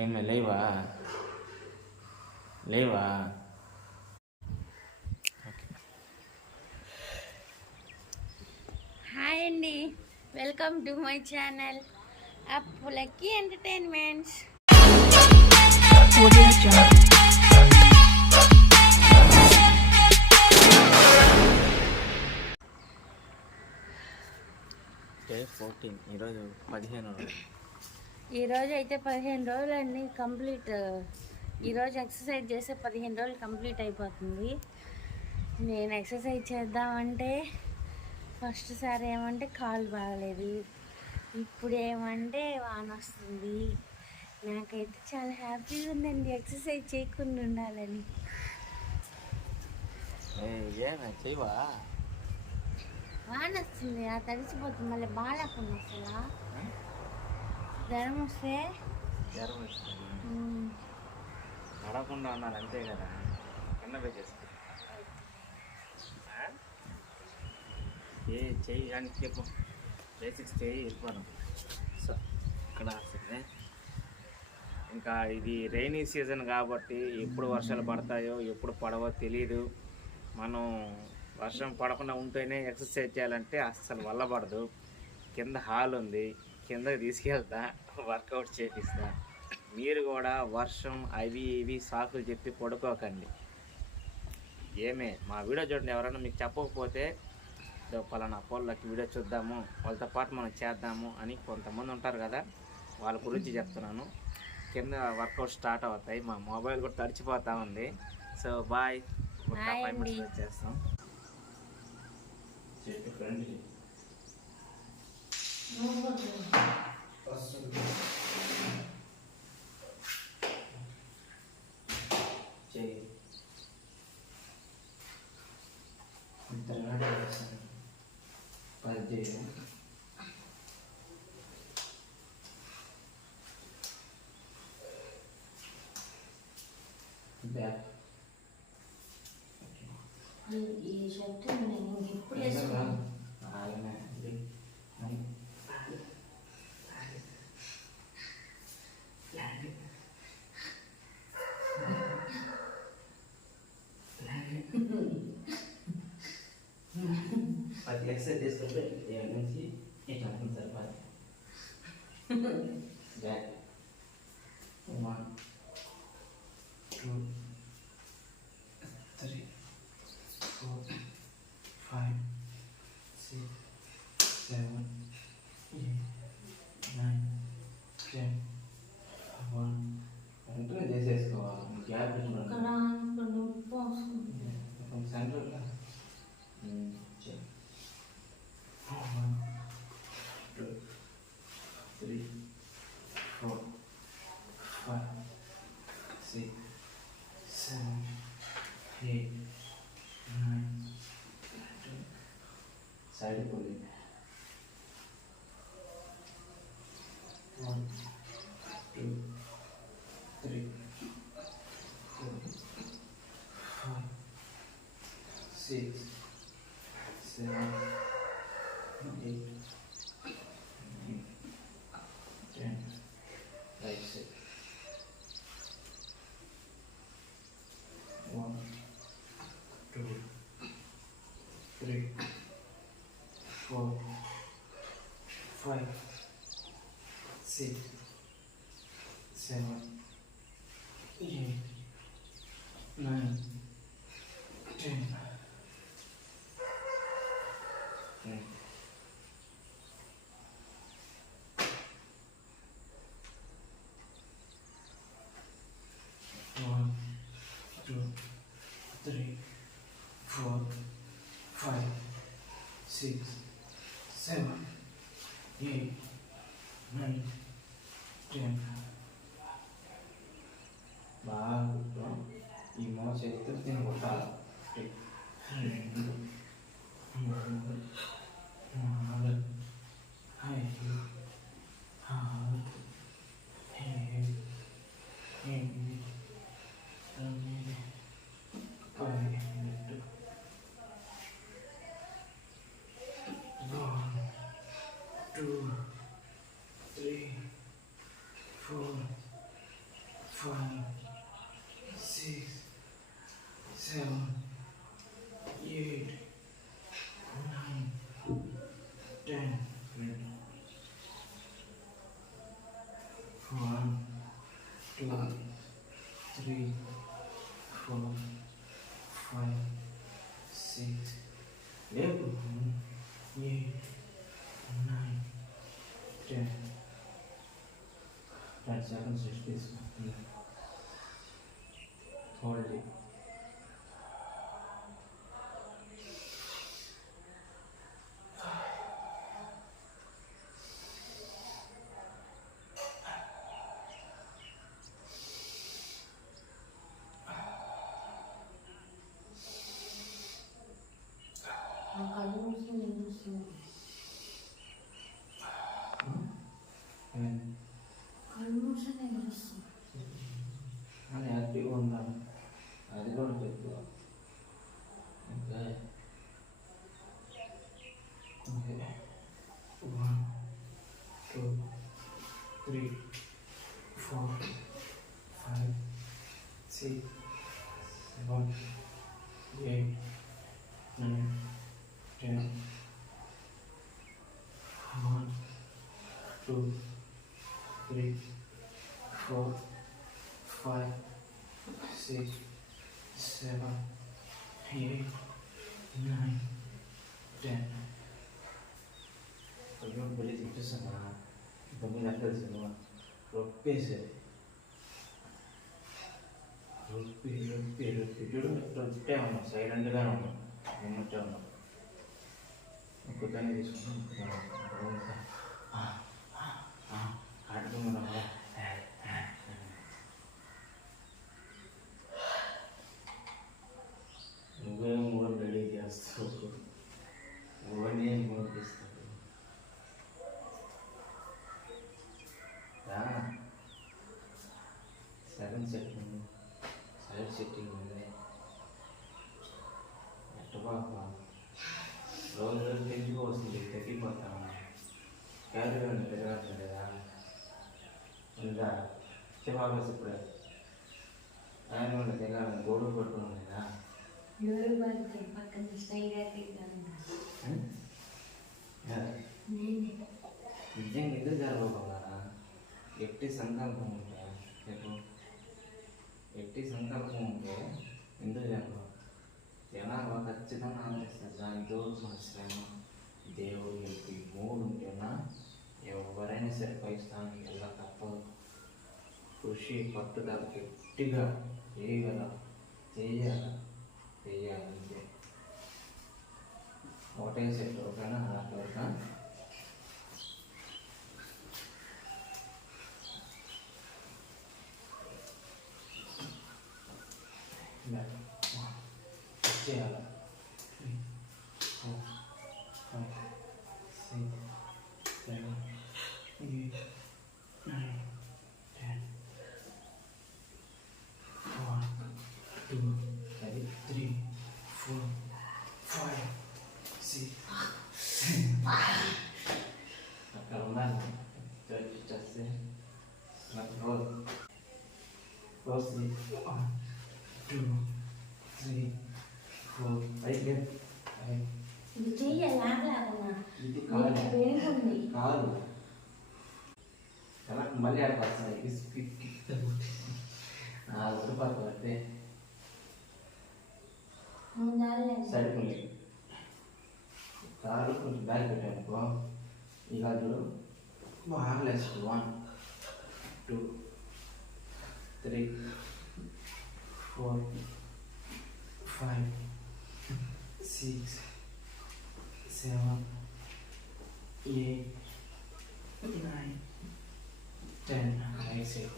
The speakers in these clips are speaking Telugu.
ఏమి లేవా లేవా? హాయ్ అండి, వెల్కమ్ టు మై ఛానల్ అప్పులకి ఎంటర్టైన్మెంట్స్. డే 14, ఈరోజు 15 రోజులు. ఈరోజు అయితే 15 రోజులు అండి కంప్లీట్. ఈరోజు ఎక్సర్సైజ్ చేస్తే 15 రోజులు కంప్లీట్ అయిపోతుంది. నేను ఎక్సర్సైజ్ చేద్దామంటే ఫస్ట్ సారి ఏమంటే కాలు బాగలేదు, ఇప్పుడు ఏమంటే వాన వస్తుంది. నాకైతే చాలా హ్యాపీగా ఉందండి ఎక్సర్సైజ్ చేయకుండా ఉండాలని. చేయవా? వాన వస్తుంది, ఆ తడిచిపోతుంది, మళ్ళీ బాగాలేకుండా అసలు జ్వరం వస్తే నడవకుండా ఉన్నారు అంతే కదా, కింద పోయి చేసుకో. చెయ్యి కానీ చెప్పు, బేసిక్స్ చెయ్యి వెళ్ళిపోను. సో ఇక్కడ వస్తుంది. ఇంకా ఇది రైనీ సీజన్ కాబట్టి ఎప్పుడు వర్షాలు పడతాయో ఎప్పుడు పడవో తెలీదు. మనం వర్షం పడకుండా ఉంటేనే ఎక్సర్సైజ్ చేయాలంటే అస్సలు వల్ల పడదు. కింద హాల్ ఉంది, కిందకి తీసుకెళ్తా, వర్కౌట్ చేపిస్తా. మీరు కూడా వర్షం అవి ఇవి సాకులు చెప్పి పడుకోకండి. ఏమే మా వీడియో చూడండి, ఎవరైనా మీకు చెప్పకపోతే పలానా పోళ్ళకి వీడియో చూద్దాము, వాళ్ళతో పాటు మనం చేద్దాము అని కొంతమంది ఉంటారు కదా, వాళ్ళ గురించి చెప్తున్నాను. కింద వర్కౌట్ స్టార్ట్ అవుతాయి. మా మొబైల్ కూడా తడిచిపోతా ఉంది. సో బాయ్, 5 మినిట్స్ చేస్తాం. ఈ షర్ట్ నేను ఎప్పుడు వేసుకున్నాను. అది ఎక్సర్సైజ్ చేసుకుంటే నుంచి ఇట్లా సరిపోదు. బ్యాక్ 1 2 3 4 5 6 7 8 9 10 1 చేసేసుకోవాలి. Gap centre 1 2 3 4 5 6 7 8 9 10. సైడ్ పుల్లి 1 2 3 4 5 6 7 8 10. Right side. 1 2 3 4 5 6 7 8 9 10. One, 2, 3, 4, 5, 6, 7, 8, 9, 10. బాగా ఈ మోస అయితే దీన్ని కొట్టాలి. 2 3 4 5 6 7 8 10. 1, 2, 3, 4, 5, 6, 7, 8, 9, 10. 10 seconds, just this. Hold it. కళ్ళు మూసుకుని ఏం చూస్తున్నావు? కళ్ళు మూసుకుని ఏం చూస్తున్నావు? అని హ్యాపీగా ఉన్నాను, అది కూడా చెప్పు. Okay okay 1, 2, 3, 4, 5, 6, 7, 8, 9, 10. 1, 2, 3, 4, 5, 6, 7, 8, 9, 10. Pagkakas balik ito sa mga pagminakal sa mga rupes rupi చూడు రొట్టే ఉన్నాం, సైలెంట్గానే ఉన్నాం, ఉన్నట్టే ఉన్నాం. ఒక్కదాన్ని తీసుకున్నాం ఆడుకున్నాం. నువ్వే మూడు రెడీ చేస్తావు, నువ్వనే మూడు తీస్తావు. సెకండ్ సెట్టింగ్, సైడ్ సెట్టింగ్ ఉంది. ఎట్టు బాబా రోజు రోజు పెంచుకో వస్తుంది, తగ్గిపోతాము. క్యారీలో పెరగాల్సింది లేదా ఇంకా చివాగస్ ఇప్పుడే ఆయన వాళ్ళు తెగాలని గోడు పట్టుకున్నాం లేదా. ఎవరు బాగా పక్కన స్టైల్గా తింటాను నిజంగా ఎందుకు జరగబోతున్నారా? ఎట్టి సంకల్పం ఉంటే రేపు ఎట్టి సంకల్పం ఉంటే ఎందుకు జరగవు? జనాలు ఖచ్చితంగా ఆలోచిస్తారు. దానితో శ్రమ దేవుడు చెప్పి మూడు ఉంటేనా ఎవరైనా సరే పై స్థానానికి వెళ్ళక తప్పదు. కృషి పట్టుదల గట్టిగా చేయాలంటే ఒకటే సెట్. ఓకేనా? అట్లా చేయాలి. 3, 4, 5, 6, 7, 8, 9, 10. 1, 2, 3, 4, 5, 6, 7. అక్కడ ఉన్నాను చేస్తే నాకు రోజు 1, 2, 3, 4, 5. ఇది చెయ్యాలన్నా ఇది కాదు వేగుంది కాదు, ఎలా మళ్ళీ ఆడిపోతాయి. రూపాయలు పడితే సరిపోయి కారు కొంచెం బ్యాగ్ పెట్టానుకో, ఈ కాదు బాగా లేసు. 1, 2, 3, 4, 5, 6, 7, 8, 9, 10. రైట్ సైడ్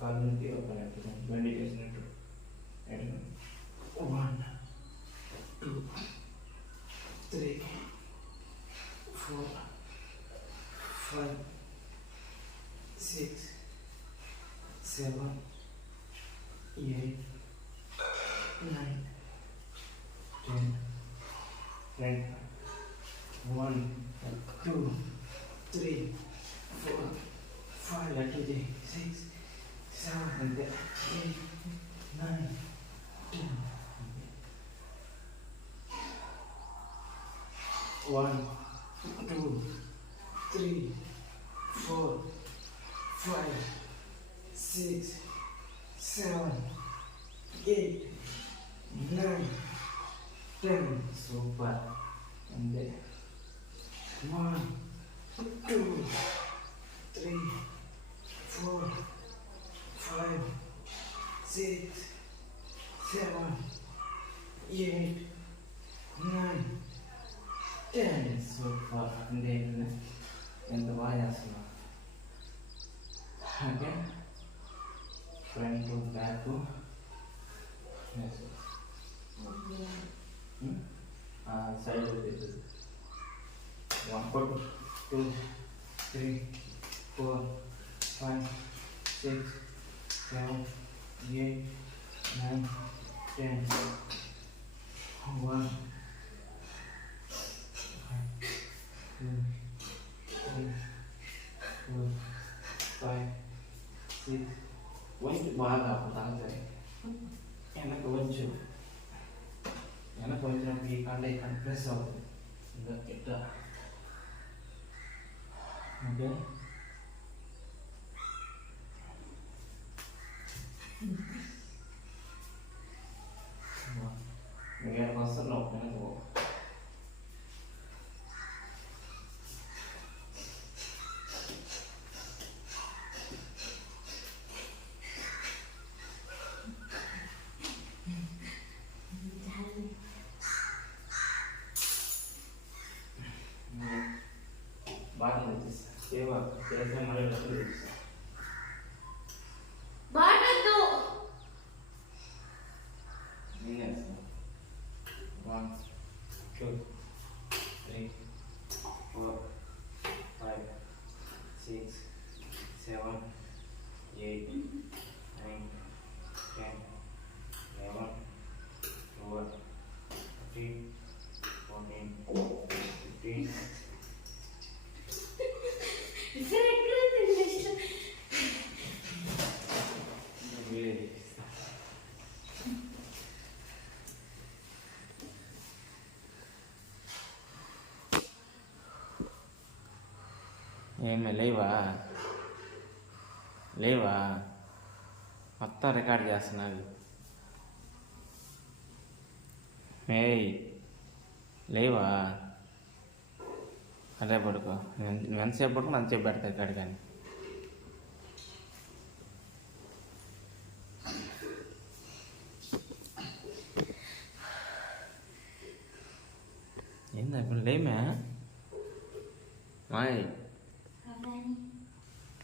కాలు నుంచి ఒక బండి చేసినట్టు. 1, 2, 3, 4, 5, 6, 7, 8, 9, 10. 1, 2, 3, 4, 5, 6, 7, 8, 9, 10. 1, 2, 3, 4, 5, 6, 7, 8, 9, 10. Super. And then 1, 2, 3, 4, 5, 6, 7, 8, 9, 10. Super. And then ఎంత బాగా చేస్తున్నా. Okay, front back side 1, 2, 3, 4, 5, 6, 7, 8, 9, 10. 1, 2, 3, 4, 5, 6. వంచు బాగా తాగుతాయి. వెనక్కి వచ్చినప్పుడు ఈ కాండ ఇక్కడ ప్రెస్ అవుతుంది. ఇంకా ఇట్లా. ఓకే, మీకు వస్తుంది వెనక్కి పో. బాగా తెచ్చిస్తా. చేస్తే మళ్ళీ డబ్బులు తెచ్చిస్తా. బాటద్దు. నేను చేస్తాను. 1, 2, 3, 4, 5, 6, 7, 8, 9, 10, 11, 12, 13, 14, 15. ఏమి లేవా మొత్తం రికార్డ్ చేస్తున్నావి. ఏయ్ లేవా, అదే పడుకో. నువ్వు ఎంతసేపు పడుకో అంతసేపు పెడతా ఇక్కడ. కానీ ఏందా ఇప్పుడు లేమే మాయ్.